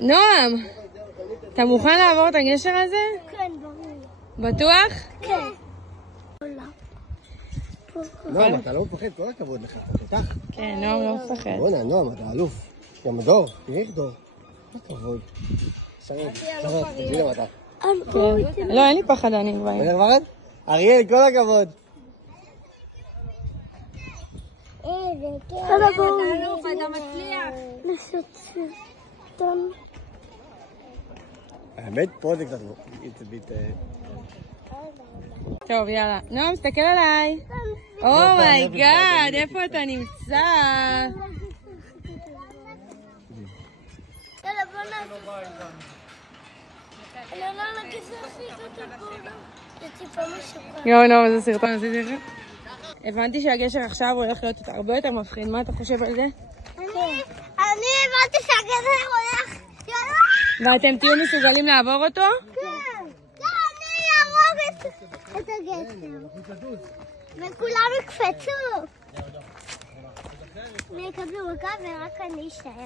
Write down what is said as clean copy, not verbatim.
נועם, אתה מוכן לעבור את הגשר הזה? כן, ברור. בטוח? כן. נועם, אתה לא מפחד, כל הכבוד לך, אתה תותח. כן, נועם לא מפחד. בוא'נה, נועם, אתה אלוף. גם דור, תראי איך דור. כל הכבוד. שרת, תגידי למה אתה. לא, אין לי פחד, אני כבר. אין לך פחד? אריאל, כל הכבוד. אתה אלוף, אתה מצליח. האמת, פה זה קצת ביט... טוב, יאללה. נועם, תסתכל עליי. אומייגאד, איפה אתה נמצא? יאללה, בוא נעשה. אני עולה לכיסא הכי גדול. זה טיפה משוקע. יואו, נועם, איזה סרטון עשיתי לך. הבנתי שהגשר עכשיו הולך להיות הרבה יותר מפחיד. מה אתה חושב על זה? אני הבנתי שהגשר הולך. ואתם תהיו מסוגלים לעבור אותו? כן, אני אעבור את הגשר. וכולם יקפצו. הם יקבלו מכה ורק אני אשאר.